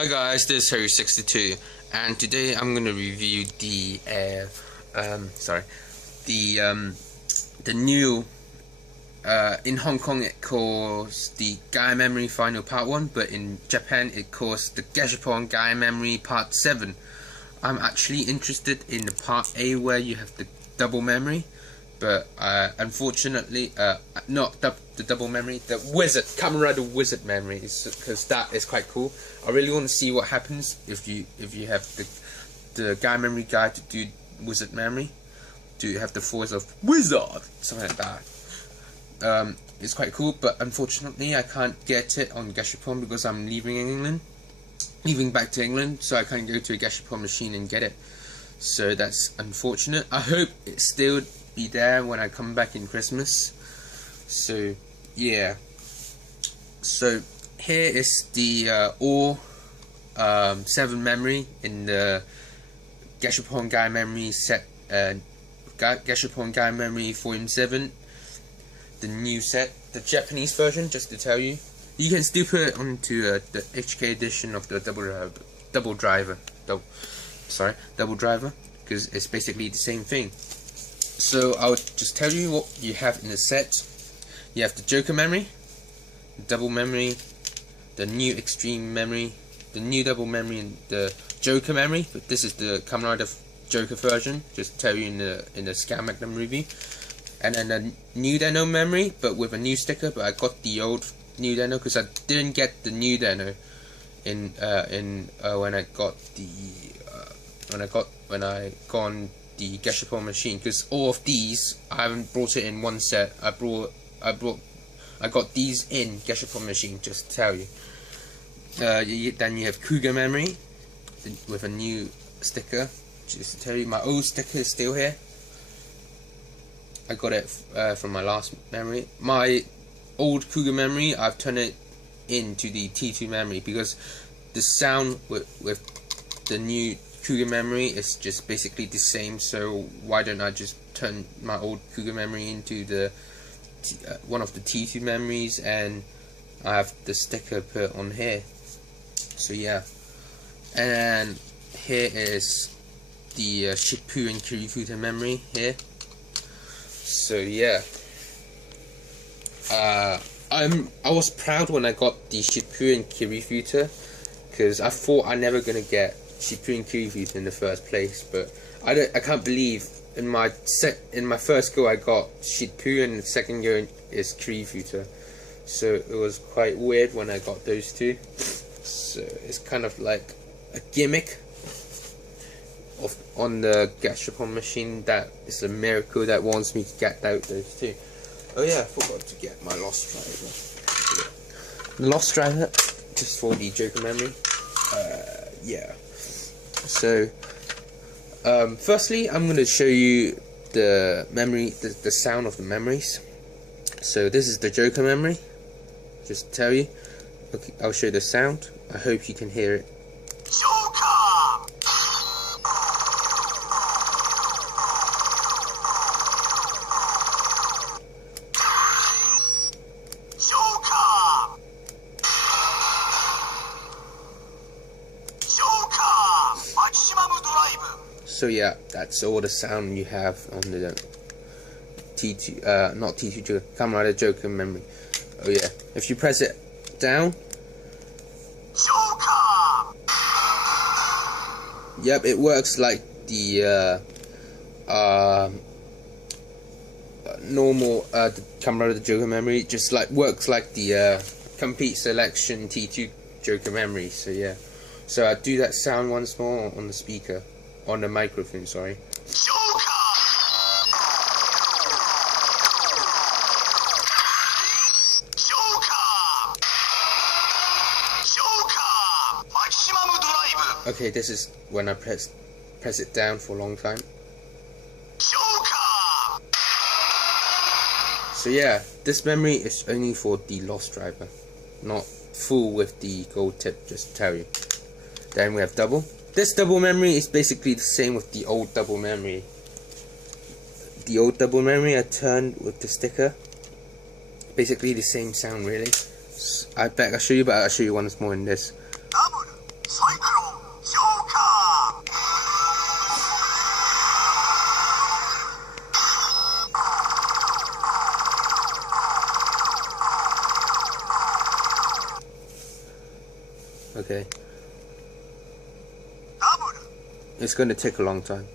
Hi guys, this is Harry62, and today I'm going to review the new in Hong Kong it calls the Gaia Memory Final Part 1, but in Japan it calls the Gashapon Gaia Memory Part 7. I'm actually interested in the Part A where you have the double memory, but unfortunately not the double memory, the Kamen Rider Wizard memory, because that is quite cool. I really want to see what happens if you have the Gaia Memory guy to do Wizard memory, to have the force of Wizard, something like that. It's quite cool, but unfortunately I can't get it on Gashapon because I'm leaving back to England, so I can't go to a Gashapon machine and get it. So that's unfortunate. I hope it still be there when I come back in Christmas. So yeah. So here is the all 7 memory in the Gashapon Gaia Memory set. Gashapon Gaia Memory Volume 7. The new set, the Japanese version. Just to tell you, you can still put it onto the HK edition of the double driver, because it's basically the same thing. So I'll just tell you what you have in the set. You have the Joker memory, the double memory, the new extreme memory, the new double memory, and the Joker memory. But this is the Kamen Rider Joker version. Just tell you in the Scan Magnum review. And then the new Dino memory, but with a new sticker. But I got the old new Dino because I didn't get the new Dino when I got the Gashapon machine, because all of these I haven't brought it in one set. I got these in Gashapon machine, just to tell you. Then you have Cougar Memory with a new sticker, just to tell you. My old sticker is still here. I got it from my last memory. My old Cougar Memory, I've turned it into the T2 memory because the sound with the new Cougar Memory is just basically the same. So why don't I just turn my old Cougar Memory into the one of the T2 memories, and I have the sticker put on here. So yeah, and here is the Shippu and Kirifuta memory here. So yeah, I was proud when I got the Shippu and Kirifuta, because I thought I'm never gonna get Shippu and Kirifuta in the first place, but I can't believe in my first go I got Shippu and the second go is Kirifuta. So it was quite weird when I got those two. So it's kind of like a gimmick on the Gashapon machine. That is a miracle that wants me to get out those two. Oh yeah, I forgot to get my Lost Driver. Lost Driver, just for the Joker memory. Yeah. So, firstly, I'm going to show you the memory, the sound of the memories. So this is the Joker memory. Just to tell you. Okay, I'll show you the sound. I hope you can hear it. So yeah, that's all the sound you have on the T2, not T2 Joker, Kamen Rider Joker memory. Oh yeah, if you press it down, yep, it works like the normal the Kamen Rider Joker memory. Just like works like the complete selection T2 Joker memory. So yeah, so I do that sound once more on the speaker. On the microphone, sorry. Okay, this is when I press it down for a long time. So yeah, this memory is only for the Lost Driver, not full with the gold tip, just to tell you. Then we have double. This double memory is basically the same with the old double memory. The old double memory I turned with the sticker. Basically the same sound really. I bet I'll show you, but I'll show you once more in this. Okay. It's going to take a long time.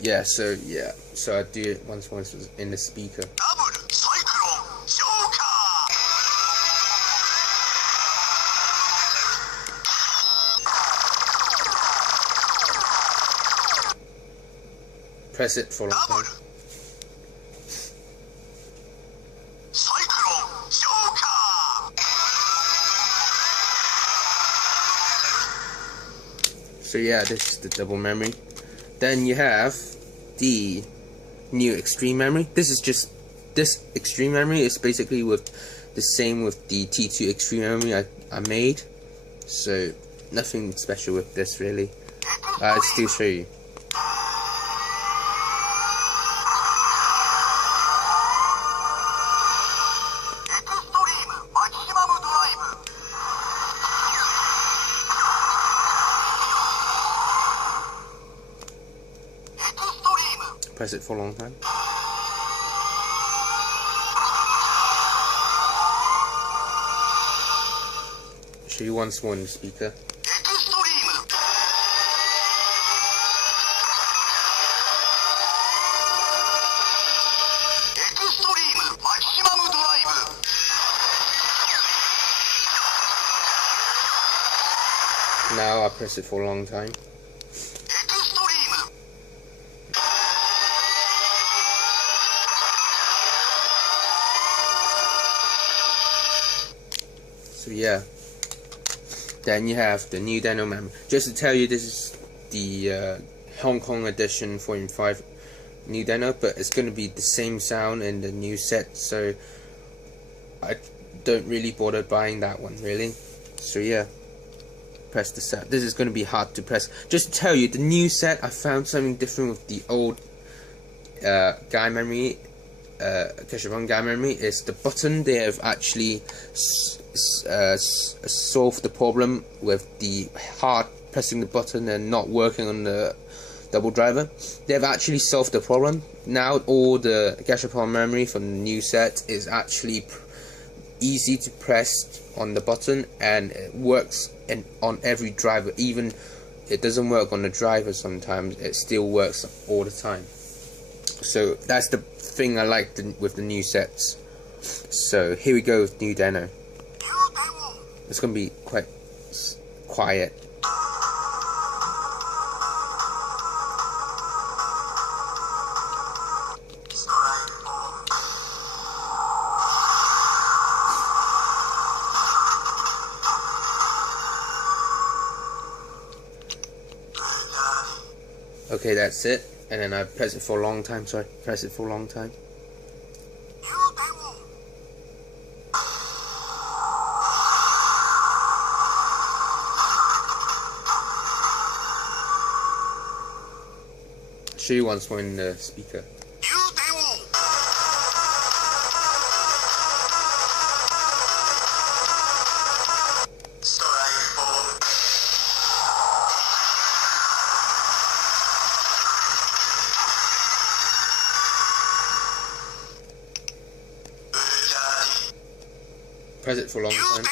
Yeah, so I do it once in the speaker. Press it for a long time. So yeah, this is the double memory. Then you have the new extreme memory. This extreme memory is basically with the same with the T2 extreme memory I made. So nothing special with this really. I'll still show you. Press it for a long time. Show you once more in the speaker. Now I press it for a long time. So yeah, then you have the new Dino Memory. Just to tell you, this is the Hong Kong edition 4.5 new Dino, but it's going to be the same sound in the new set, so I don't really bother buying that one really. So yeah, press the set. This is going to be hard to press. Just to tell you, the new set, I found something different with the old Gaia Memory. Gashapon Gaia Memory is the button. They have actually solved the problem with the hard pressing the button and not working on the double driver. They have actually solved the problem. Now all the Gashapon memory from the new set is actually easy to press on the button, and it works on every driver. Even it doesn't work on the driver sometimes, it still works all the time. So that's the thing I like with the new sets. So here we go with new Dino. It's gonna be quite quiet. Okay, that's it. And then I press it for a long time. Sorry, press it for a long time. Show you once more in the speaker. Press it for a long time.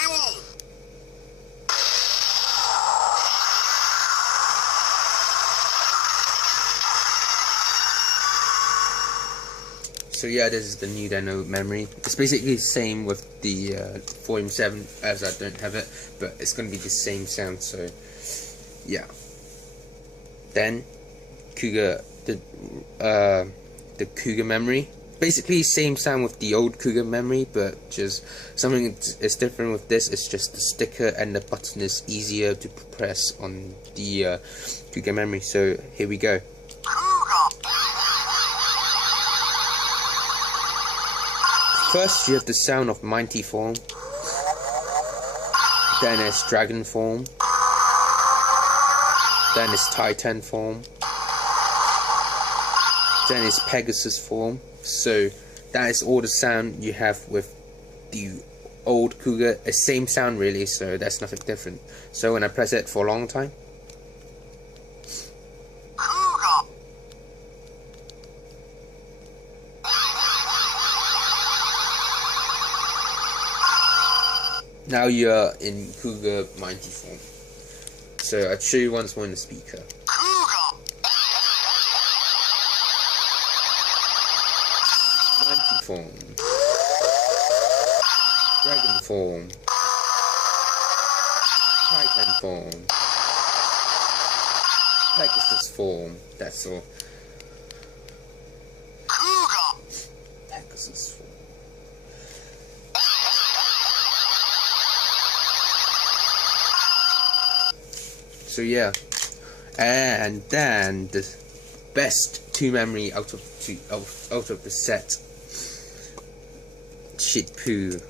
So yeah, this is the new Dino Memory. It's basically the same with the 4.7, as I don't have it, but it's going to be the same sound, so yeah. Then Cougar, the Cougar Memory. Basically same sound with the old Cougar Memory, but just something is different with this. It's just the sticker and the button is easier to press on the Cougar Memory. So here we go. First you have the sound of Mighty form, then it's Dragon form, then it's Titan form, then it's Pegasus form. So that is all the sound you have with the old Cougar. The same sound really, so that's nothing different. So when I press it for a long time, now you're in Cougar mighty form. So I'll show you once more in the speaker. Mighty form. Dragon form. Titan form. Pegasus form. That's all. Pegasus form. So yeah, and then the best 2 memory out of the set, Shitpu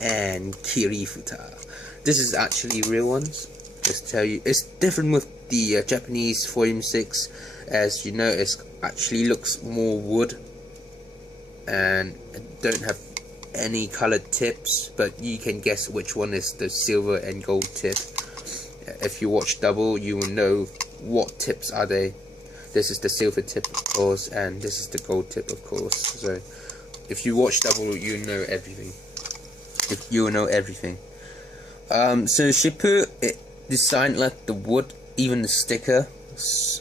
and Kirifuta. This is actually real ones. Just to tell you, it's different with the Japanese Volume 6, as you know, it actually looks more wood and don't have any colored tips, but you can guess which one is the silver and gold tip. If you watch double, you will know what tips are they. This is the silver tip, of course, and this is the gold tip, of course. So if you watch double, you know everything. You will know everything. So Shippu, it designed like the wood, even the sticker.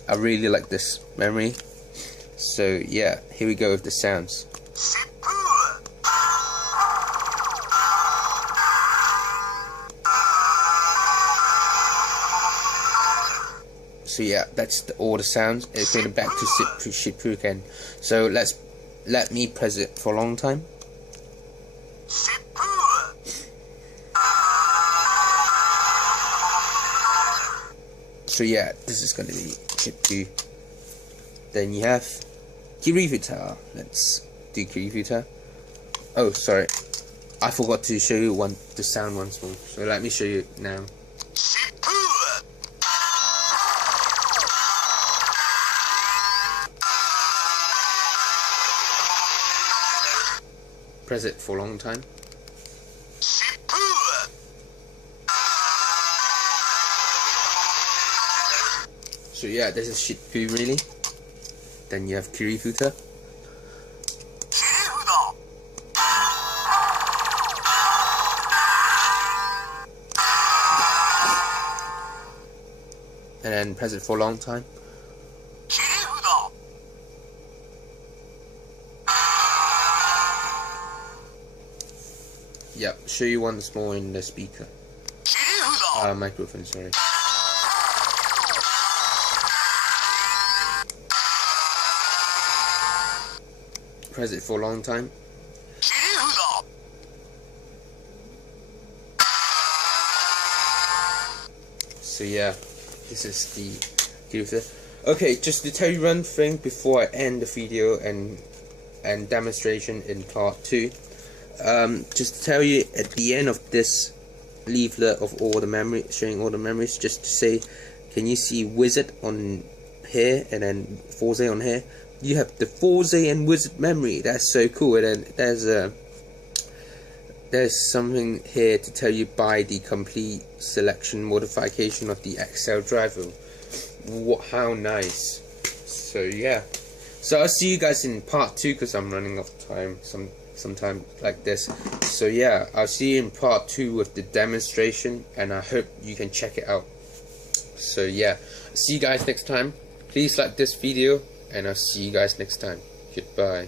I really like this memory. So yeah, here we go with the sounds. So yeah, that's all the sounds. It's going back to Shippu again. So let me press it for a long time. So yeah, this is going to be Shippu. Then you have Kirifuta. Let's do Kirifuta. Oh, sorry, I forgot to show you the sound once more. So let me show you now. Press it for a long time. So yeah, this is Shippu really. Then you have Kirifuta. And then press it for a long time. Yep, show you once more in the speaker. Microphone, sorry. Press it for a long time. So yeah, this is the Kirifuta. Okay, just to tell you one thing before I end the video and demonstration in part 2. Just to tell you, at the end of this leaflet of all the memory, showing all the memories, just to say, can you see Wizard on here and then Forze on here? You have the Forze and Wizard memory. That's so cool. And then there's something here to tell you by the complete selection modification of the Excel driver. How nice. So yeah, so I'll see you guys in part 2 because I'm running out of time sometime like this. So yeah, I'll see you in part 2 with the demonstration, and I hope you can check it out. So yeah, see you guys next time. Please like this video, and I'll see you guys next time. Goodbye.